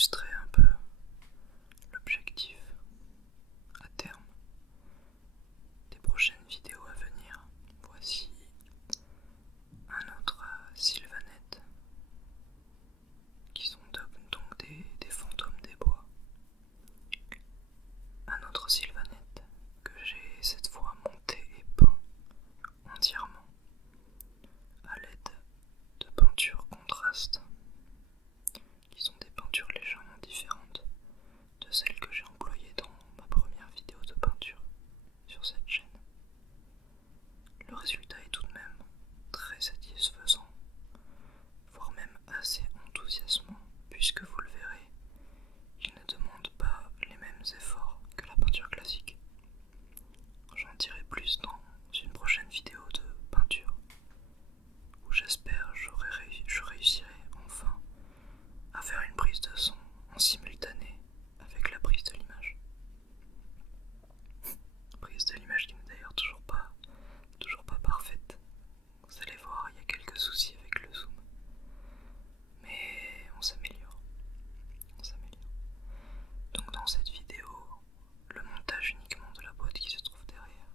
illustrer un peu l'objectif à terme des prochaines vidéos à venir. Voici un autre sylvanette qui sont donc des fantômes des bois. Un autre sylvanette que j'ai cette fois monté et peint entièrement à l'aide de peintures contrastes qui sont des peintures légèrement différentes de celles que j'ai employées dans ma première vidéo de peinture sur cette chaîne. Le résultat est tout de même très satisfaisant, voire même assez enthousiasmant, puisque vous le verrez, il ne demande pas les mêmes efforts que la peinture classique. J'en dirai plus dans une prochaine vidéo de peinture, où j'espère je réussirai enfin à faire une prise de son en simultané avec la prise de l'image. Prise de l'image qui n'est d'ailleurs toujours pas parfaite. Vous allez voir, il y a quelques soucis avec le zoom. Mais on s'améliore. Donc dans cette vidéo, le montage uniquement de la boîte qui se trouve derrière.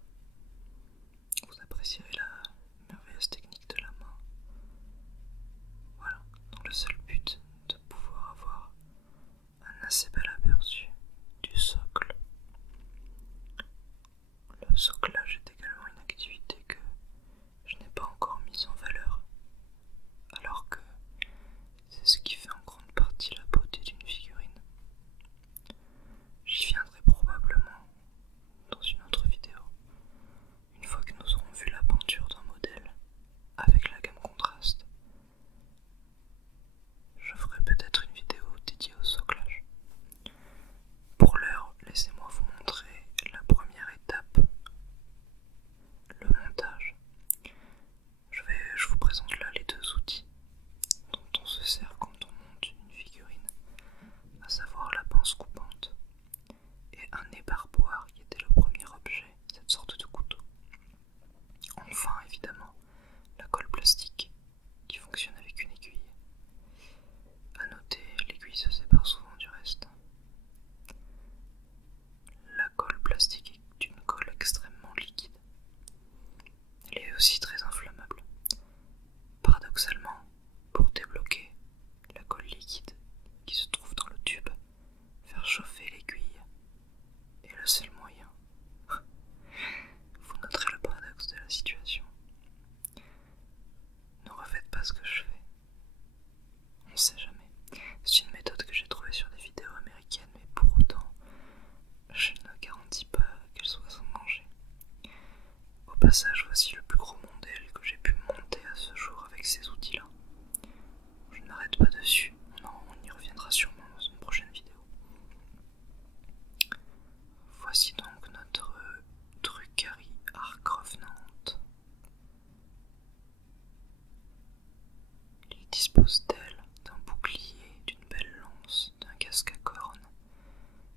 Vous apprécierez la merveilleuse technique de la main. Voilà, dans le seul but de pouvoir avoir un assez bel aperçu du socle. Le soclage est également une activité que je n'ai pas encore mise en valeur, alors que c'est ce qui fait en grande partie la beauté d'une figurine. J'y viendrai probablement dans une autre vidéo, une fois que nous aurons vu la peinture d'un modèle avec la gamme contraste. Je ferai peut-être une vidéo dédiée au soclage. Pour l'heure, laissez-moi vous montrer la première étape, le montage. Je vous présente là les deux outils dont on se sert quand on monte une figurine, à savoir la pince coupante et un ébarboir qui était le premier objet, cette sorte de couteau. Enfin, évidemment, la colle plastique qui fonctionne avec une aiguille. À noter, l'aiguille se sépare souvent du reste. La colle plastique est une colle extrêmement liquide. Elle est aussi très inflammable. Paradoxalement, pour débloquer la colle liquide qui se trouve dans le tube, faire chauffer l'aiguille est le seul moyen. Vous noterez le paradoxe de la situation. Ne refaites pas ce que je fais. On ne sait jamais. C'est une méthode que j'ai trouvée sur des vidéos américaines, mais pour autant, je ne garantis pas qu'elle soit sans danger. Au passage, voici le plus gros modèle que j'ai pu monter à ce jour avec ces outils-là. Je ne m'arrête pas dessus, on y reviendra sûrement dans une prochaine vidéo. Voici donc notre Drukhari arc revenante. Il dispose d'ailes, d'un bouclier, d'une belle lance, d'un casque à cornes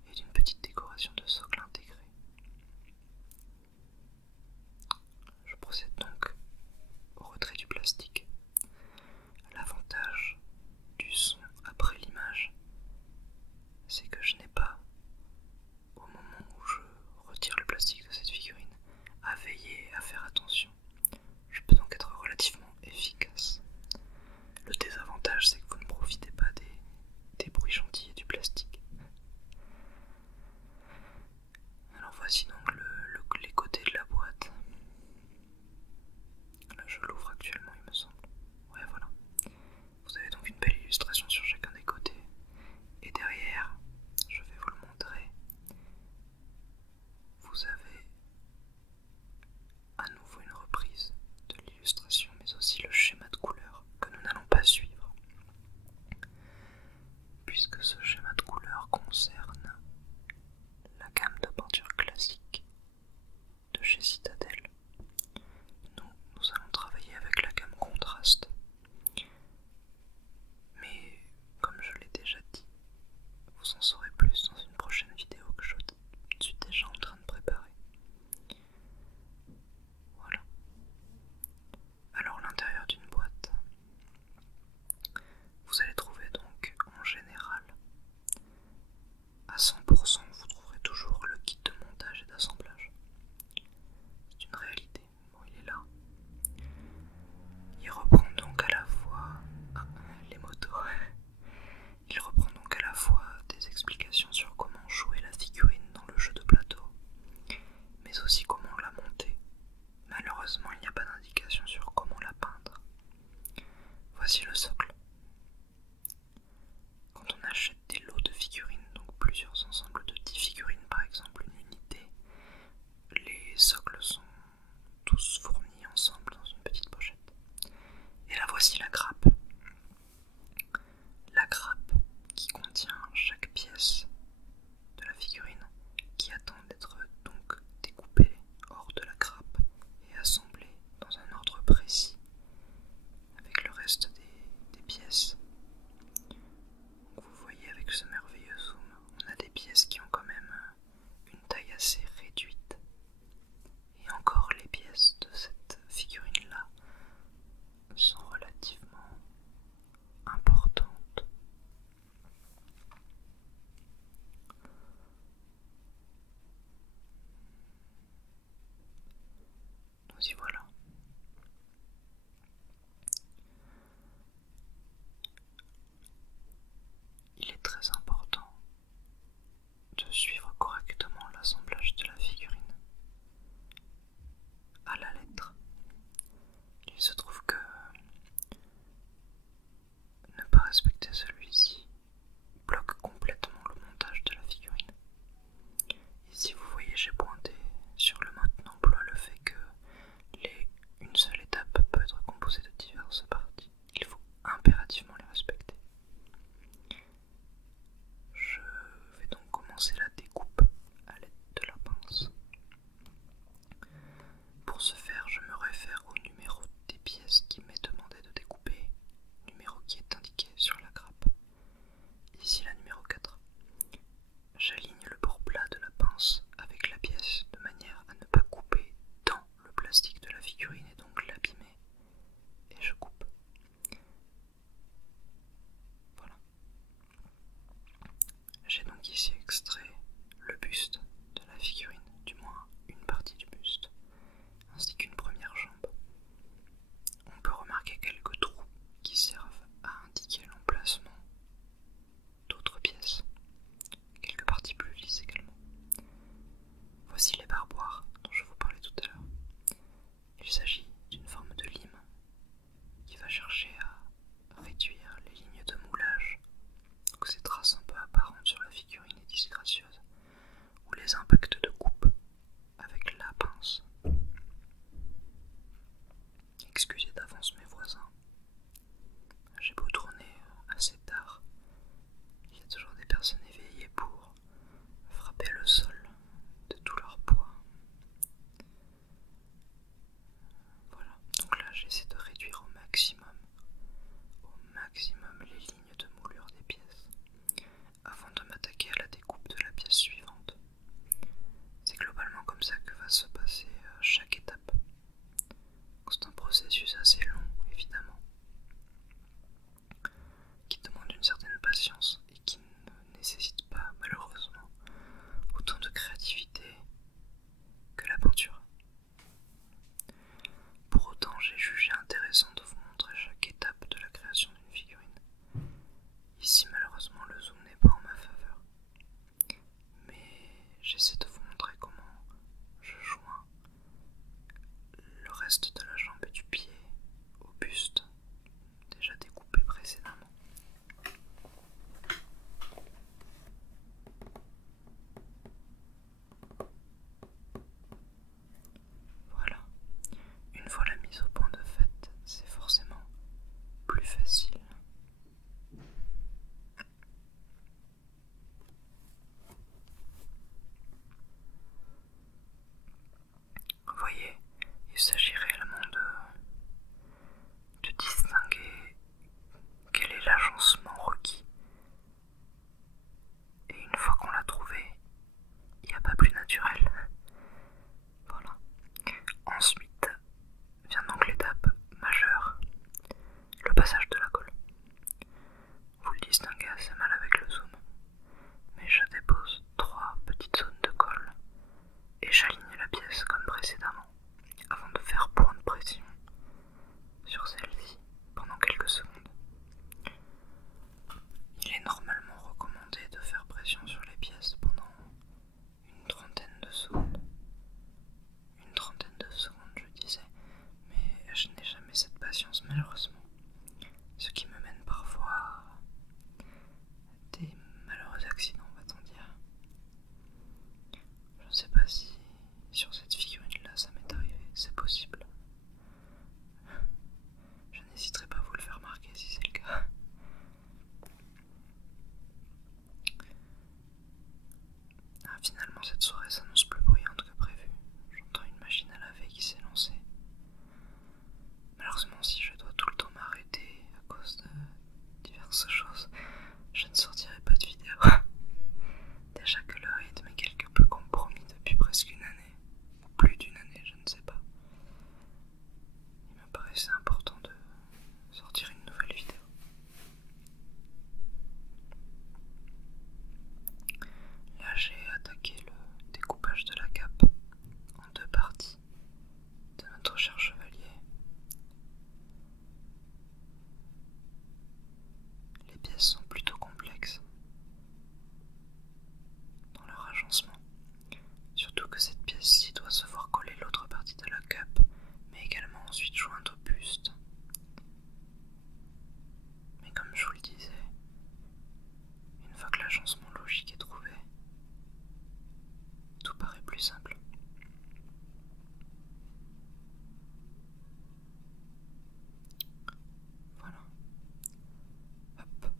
et d'une petite décoration de socle intégrée. Je procède donc au retrait du plastique. L'avantage du son après l'image, c'est que je n'ai pas, au moment où je retire le plastique de cette figurine, à veiller à faire attention. Je peux donc être relativement efficace. Le désavantage, c'est que vous ne profitez pas des bruits gentils et du plastique. Alors voici donc les côtés de la boîte. Là, je l'ouvre actuellement, il me semble. Ouais, voilà. Vous avez donc une belle illustration sur chacun des côtés. Et derrière, je vais vous le montrer, vous avez à nouveau une reprise de l'illustration, mais aussi le schéma de couleur que nous n'allons pas suivre, puisque ce schéma de couleur concerne la gamme de peinture classique de chez Citadel. Nous allons travailler avec la gamme contraste. Mais comme je l'ai déjà dit, vous en saurez plus dans une prochaine vidéo que je suis déjà en train de préparer. Voilà. Alors l'intérieur d'une boîte, vous allez trouver donc en général patience et qui ne nécessite pas malheureusement autant de créativité que la peinture. Pour autant, j'ai jugé intéressant de vous montrer chaque étape de la création d'une figurine. Ici, malheureusement, le zoom n'est pas en ma faveur, mais j'essaie de vous montrer comment je joins le reste de la jambe et du pied au buste, déjà découpé précédemment. Voilà, une fois la mise au point de fait, c'est forcément plus facile. Vous voyez, il s'agit réellement de distinguer quel est l'agencement requis. Et une fois qu'on l'a trouvé, il n'y a pas plus naturel. Voilà. Ensuite vient donc l'étape majeure, le passage de la colle. Vous le distinguez assez mal avec le zoom, mais je dépose 3 petites zones de colle et j'aligne la pièce comme précédemment avant de faire point de pression sur celle-ci pendant quelques secondes. Il est normalement recommandé de faire pression sur les pièces pendant une trentaine de secondes. Une trentaine de secondes, je disais, mais je n'ai jamais cette patience malheureusement. Ce qui me mène parfois à des malheureux accidents, va-t-on dire. Je ne sais pas si sur cette figurine-là ça m'est arrivé, c'est possible. Je n'hésiterai pas à vous le faire remarquer si c'est le cas. Finalement, cette soirée s'annonce plus bruyante que prévu. J'entends une machine à laver qui s'est lancée. Malheureusement, si je dois tout le temps m'arrêter à cause de diverses choses, je ne sortirai pas de vidéo. Déjà que le rythme est quelque peu compromis depuis presque une année. Plus d'une année, je ne sais pas. Il me paraissait important de sortir une nouvelle vidéo. Là, j'ai attaqué le découpage de la cape en 2 parties de notre cher chevalier. Les pièces sont plutôt complexes dans leur agencement, surtout que cette pièce-ci doit se voir coller l'autre partie de la cape, mais également ensuite jointe au buste. Mais comme je vous le disais, une fois que l'agencement logique est trouvé, tout paraît plus simple. Voilà. Hop.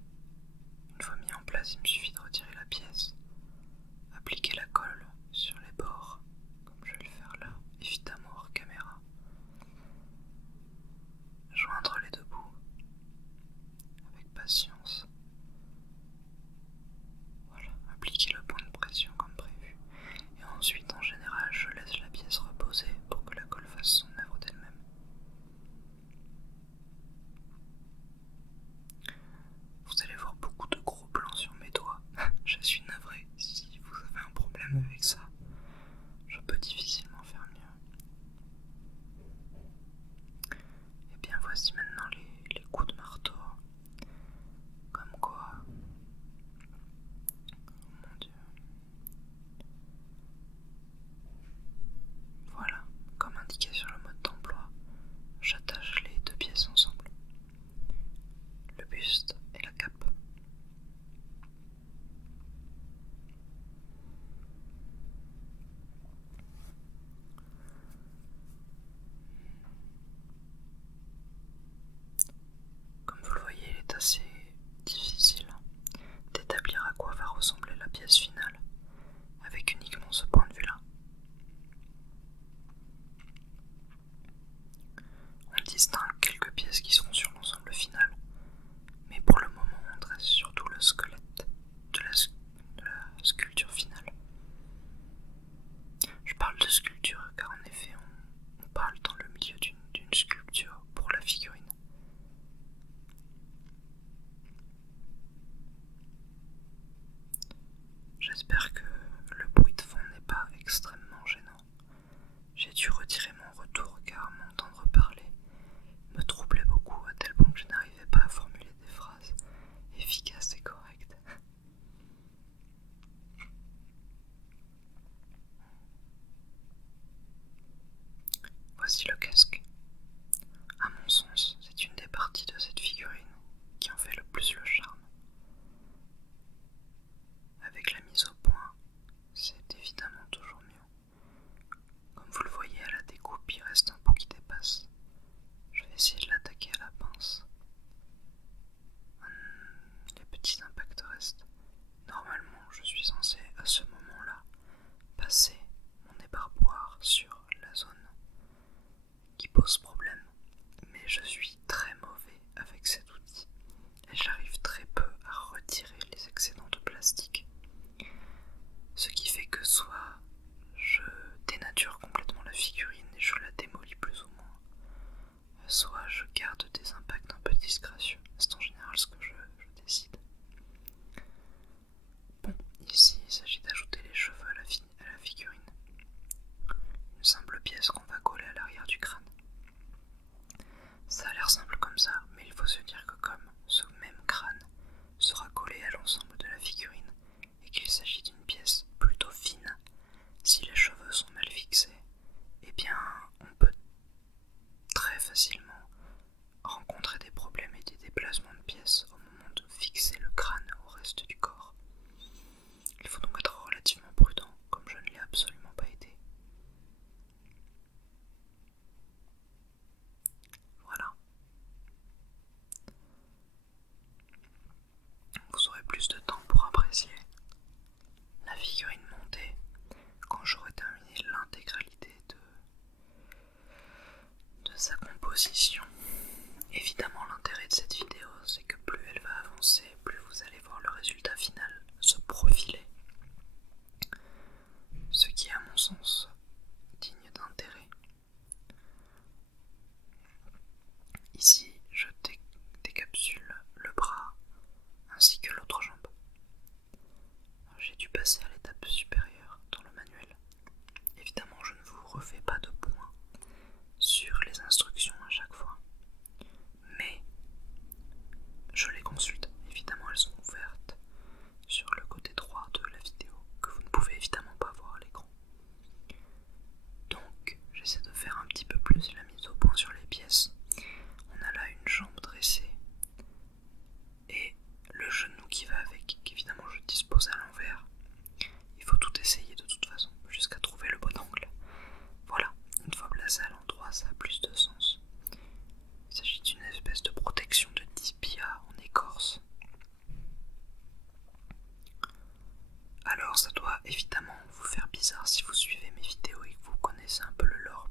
Une fois mis en place, il me suffit de retirer la pièce, appliquer la colle sur les bords, comme je vais le faire là, évidemment hors caméra, joindre les 2 bouts avec patience. Voilà, appliquer le point de pression comme prévu. Et ensuite, en général, je laisse la pièce reposer pour que la colle fasse son œuvre d'elle-même. Vous allez voir beaucoup de gros plans sur mes doigts.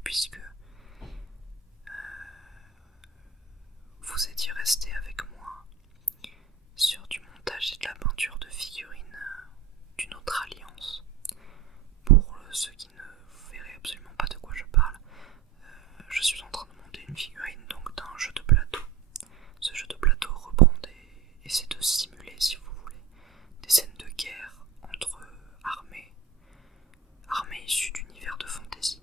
puisque vous étiez resté avec moi sur du montage et de la peinture de figurines d'une autre alliance. Pour ceux qui ne verraient absolument pas de quoi je parle, je suis en train de monter une figurine donc d'un jeu de plateau. Ce jeu de plateau reprend essaie de simuler, si vous voulez, des scènes de guerre entre armées issues d'univers de fantasy.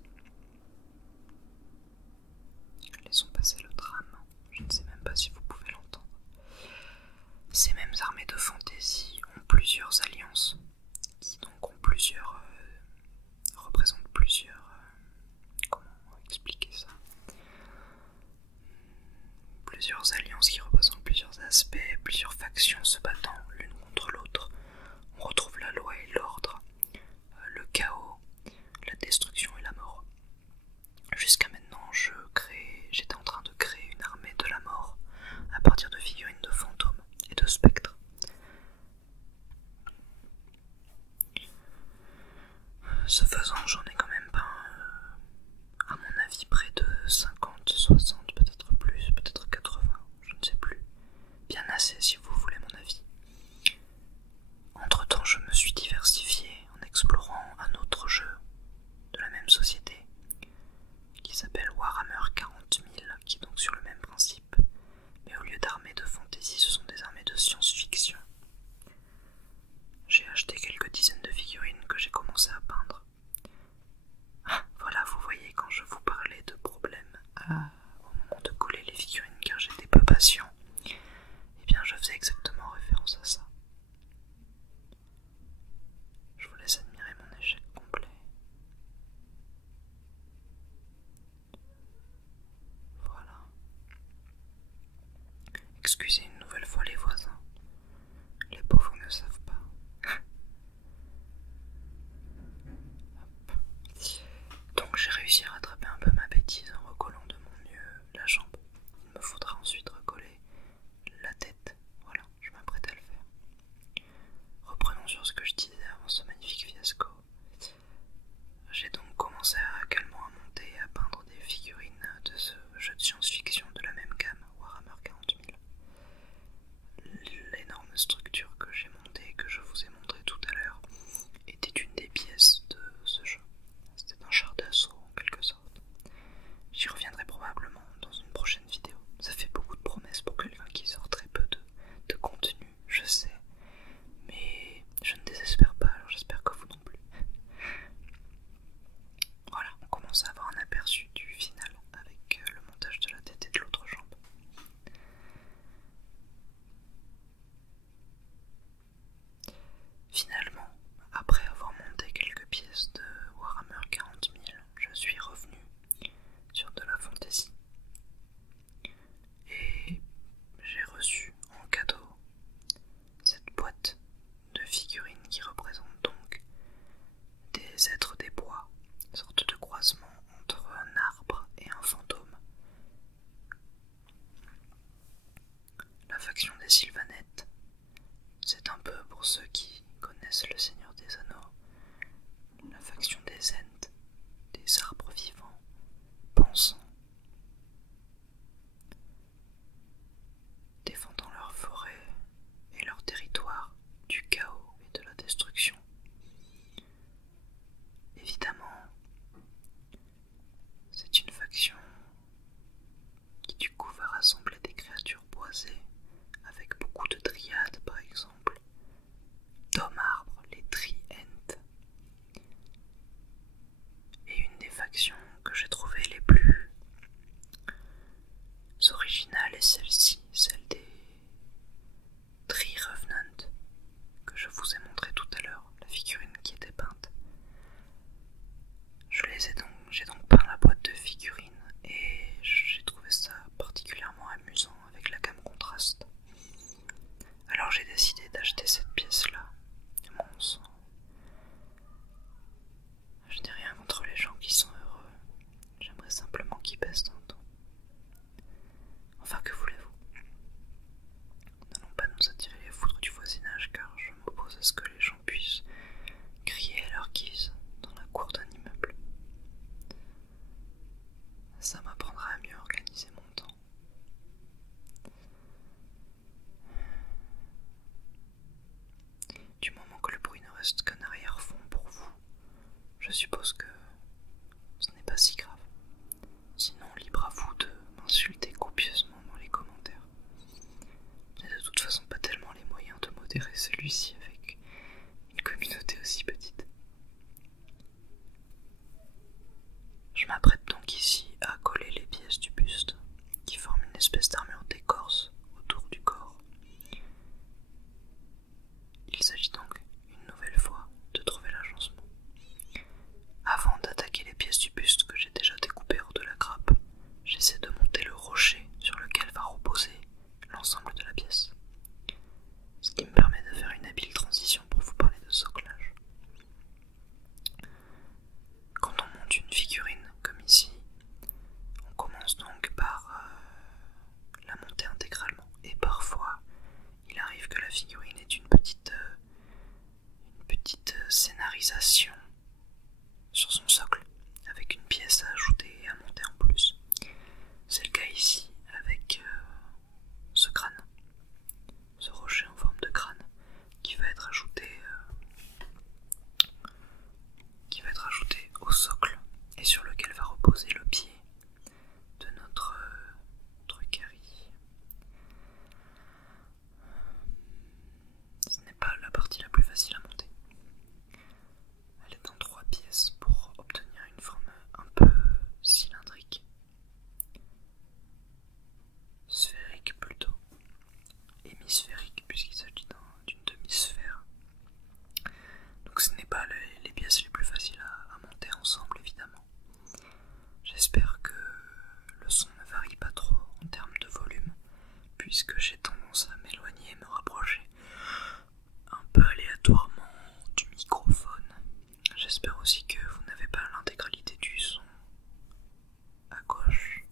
Laissons passer le tram, je ne sais même pas si vous pouvez l'entendre. Ces mêmes armées de fantasy ont plusieurs alliances, qui donc ont représentent plusieurs... comment expliquer ça? Plusieurs alliances qui représentent plusieurs aspects, plusieurs factions se battant l'une contre l'autre. On retrouve la loi et l'ordre, le chaos, la destruction et la mort. Jusqu'à maintenant, j'étais en train de créer une armée de la mort à partir de figurines de fantômes et de spectres. Ce faisant, j'en ai quand même peint, à mon avis, près de 50, 60, peut-être plus, peut-être 80, je ne sais plus. Bien assez si vous voulez mon avis. Entre-temps, je me suis diversifié en explorant un autre jeu de la même société qui s'appelle Warhammer 40 000, qui est donc sur le même principe, mais au lieu d'armées de fantasy, ce sont des armées de science-fiction. J'ai acheté quelques dizaines de figurines que j'ai commencé à peindre. Voilà, vous voyez, quand je vous parlais de problèmes au moment de coller les figurines car j'étais peu patient, eh bien je faisais exactement référence à ça. Je vous laisse admirer mon échec complet. Voilà. Excusez une nouvelle fois les voisins. Les pauvres ne savent pas. Donc j'ai réussi à rattraper un peu ma bêtise en recollant de mon mieux la jambe. Il me faudra ensuite recoller la tête. Voilà, je m'apprête à le faire. Reprenons sur ce que je disais avant ce magnifique fiasco. J'ai donc commencé calmement à monter et à peindre des figurines de ce jeu de science-fiction de la même gamme, Warhammer 40 000. L'énorme structure que j'ai montée et que je vous ai montré tout à l'heure était une des pièces de ce jeu. C'était un char d'assaut en quelque sorte. J'y reviendrai probablement dans une prochaine vidéo. Ça fait beaucoup de promesses pour quelqu'un qui sort très peu de contenu, je sais. Mais je ne désespère pas, alors j'espère que vous non plus. Voilà, on commence à avoir un aperçu du final avec le montage de la tête et de l'autre jambe. Finalement, après avoir monté quelques pièces de Warhammer 40 000, je suis revenu sur de la fantasy. Et j'ai reçu en cadeau cette boîte de figurines qui représente donc des êtres des bois, une sorte de croisement entre un arbre et un fantôme. La faction des Sylvanettes, c'est un peu, pour ceux qui connaissent le Seigneur des Anneaux, la faction des Ents, des arbres vivants, pensants, défendant leur forêt et leur territoire du chaos et de la destruction. Évidemment, c'est une faction qui du coup va rassembler des créatures boisées avec beaucoup de dryades par exemple, d'hommes arbres, les Tri-Ents, et une des factions reste qu'un arrière-fond pour vous, je suppose que ce n'est pas si grave. Sinon, libre à vous de m'insulter copieusement dans les commentaires. Je n'ai de toute façon pas tellement les moyens de modérer celui-ci avec une communauté aussi petite. Je m'apprête donc ici à coller les pièces du buste qui forment une espèce d'armure d'écorce autour du corps. Il s'agit donc, une nouvelle fois, de trouver l'agencement. Avant d'attaquer les pièces du buste que j'ai déjà découpées hors de la grappe, j'essaie de monter le rocher sur lequel va reposer l'ensemble de la pièce. Ce qui me permet de faire une habile transition pour vous parler de soclage. Quand on monte une figurine comme ici, on commence donc par la monter intégralement. Et parfois, il arrive que la figurine ait une petite scénarisation sur son socle, avec une pièce à ajouter et à monter en plus. C'est le cas ici avec ce crâne, ce rocher en forme de crâne qui va être ajouté au socle et sur lequel va reposer le pied de notre Drukhari. Ce n'est pas la partie la plus facile à monter. Elle est en 3 pièces pour obtenir une forme un peu cylindrique, sphérique plutôt, hémisphérique puisqu'il s'agit d'une demi-sphère. Donc ce n'est pas les pièces les plus faciles à monter ensemble évidemment. J'espère que le son ne varie pas trop en termes de volume puisque j'ai tendance à m'éloigner et me rapprocher un peu aléatoirement du microphone. J'espère aussi que vous n'avez pas l'intégralité du son à gauche,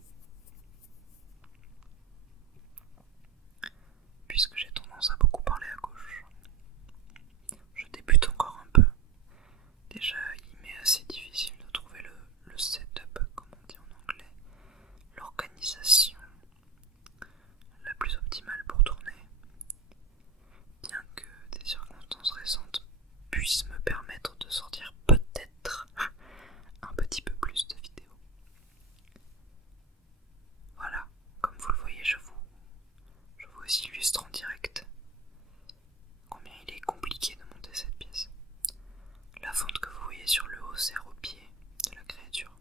puisque j'ai tendance à beaucoup parler à gauche. Je débute encore un peu. Déjà, il m'est assez difficile de trouver le setup, comme on dit en anglais, l'organisation la plus optimale pour tourner, bien que des circonstances récentes puissent me permettre de sortir peut-être un petit peu plus de vidéos. Voilà, comme vous le voyez, je vous aussi illustre en direct combien il est compliqué de monter cette pièce. La fente que vous voyez sur le haut sert au pied de la créature.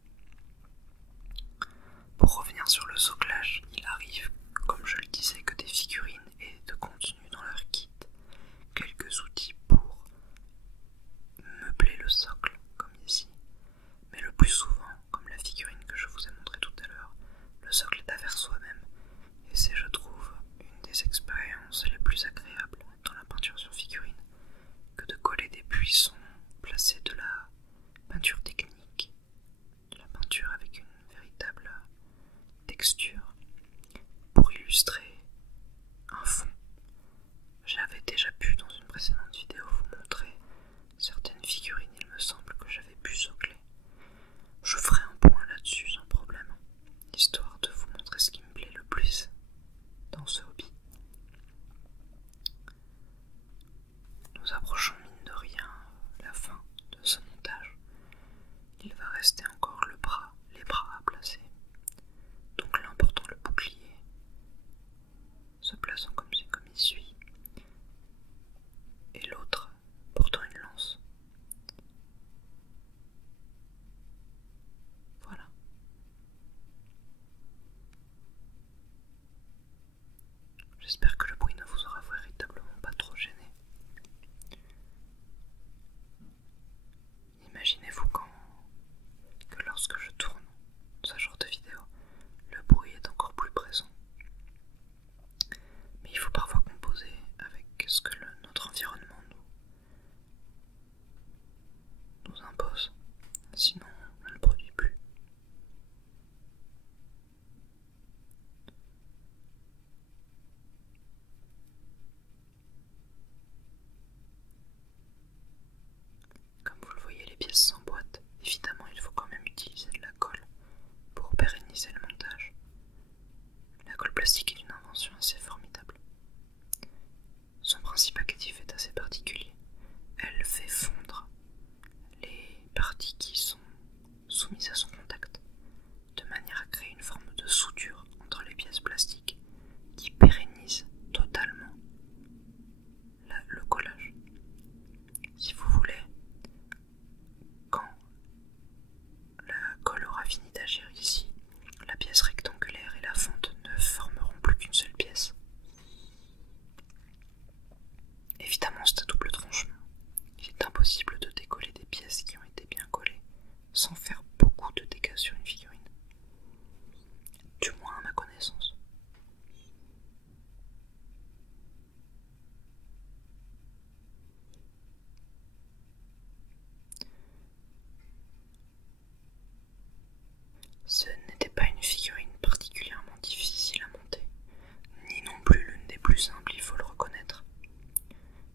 Pour revenir sur le soclage, il arrive, comme je le disais, que des figurines aient de contenu dans leur kit quelques outils pour meubler le socle, comme ici. Mais le plus souvent, comme la figurine que je vous ai montrée tout à l'heure, le socle est à faire soi-même. Et c'est, je trouve, une des expériences les plus agréables dans la peinture sur figurine que de coller des buissons placés de la peinture technique, de la peinture avec une véritable texture pour illustrer un fond. J'avais déjà pu dans une précédente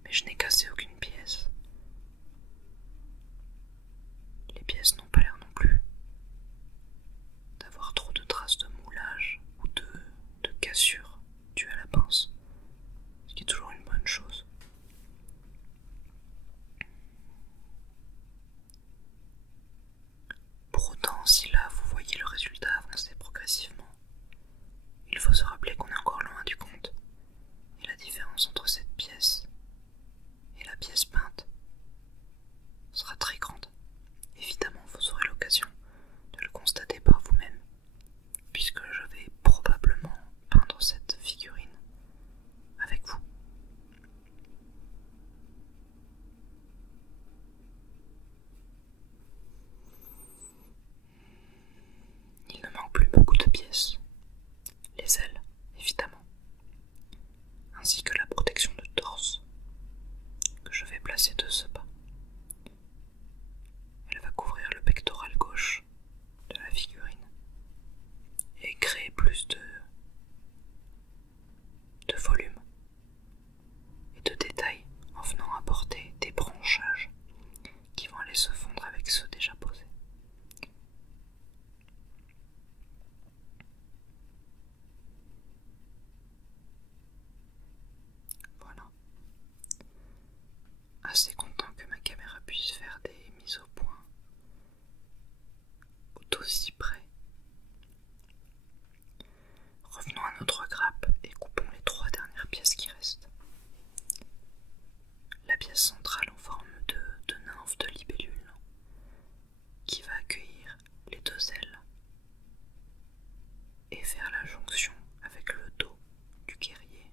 mais je n'ai cassé aucune pièce. Les pièces n'ont pas l'air non plus d'avoir trop de traces de moulage ou de cassure dues à la pince, ce qui est toujours une bonne chose. Pour autant, si là vous voyez le résultat avancer progressivement, il faut se rappeler qu'on est encore loin du compte, et la différence entre cette pièce et la pièce peinte sera très grande. Évidemment, vous aurez l'occasion de le constater par vous-même, puisque je vais probablement peindre cette figurine avec vous. Il ne manque plus beaucoup de pièces. Les ailes, évidemment, ainsi que la protection de torse, que je vais placer de ce pas. Elle va couvrir le pectoral gauche de la figurine et créer plus de volume et de détails en venant apporter des branchages qui vont aller se fondre avec ceux déjà posés. Voilà. Assez content que ma caméra puisse faire des mises au point d'aussi près. Revenons à notre grappe et coupons les 3 dernières pièces qui restent. La pièce centrale en forme de nymphe de libellule qui va accueillir les 2 ailes et faire la jonction avec le dos du guerrier.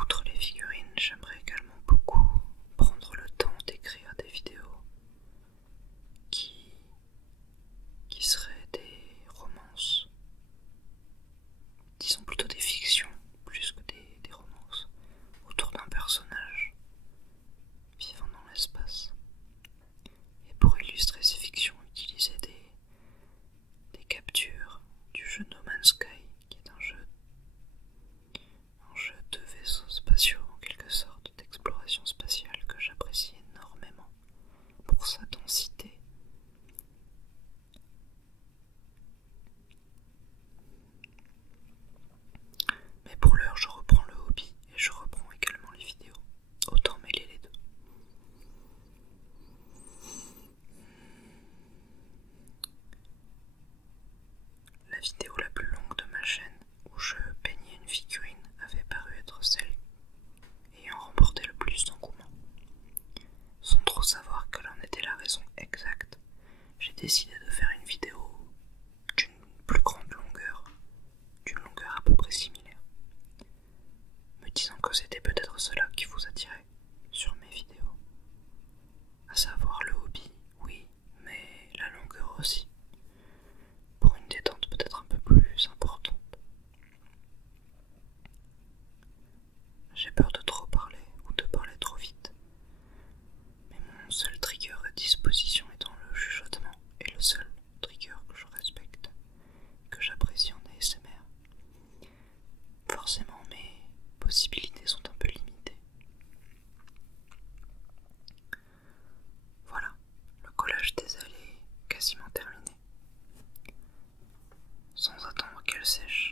Outre les figurines, j'aimerais également beaucoup prendre le temps d'écrire des vidéos qui seraient des romances, disons plutôt des fictions plus que des romances, autour d'un personnage vivant dans l'espace. Et pour illustrer ces fictions, utiliser des captures du jeu No Man's Sky, qui est un jeu de vaisseaux spatiaux en quelque sorte, d'exploration spatiale que j'apprécie énormément pour sa densité. Mais pour l'heure, je reprends le hobby et je reprends également les vidéos. Autant mêler les deux. La vidéo la plus longue de ma chaîne où je peignais une figurine avait paru être celle ayant remporté le plus d'engouement. Sans trop savoir quelle en était la raison exacte, j'ai décidé de faire une vidéo d'une plus grande longueur, d'une longueur à peu près similaire, me disant que c'était peut-être cela qui vous attirait sur mes vidéos, à savoir le hobby, oui, mais la longueur aussi, pour une détente peut-être un peu plus importante. J'ai peur de trop parler ou de parler trop vite, mais mon seul trigger à disposition étant le chuchotement, et le seul trigger que je respecte, que j'apprécie en ASMR. Forcément, mes possibilités sont un peu limitées. Voilà, le collage des ailes est quasiment terminé. Sans attendre qu'elle sèche,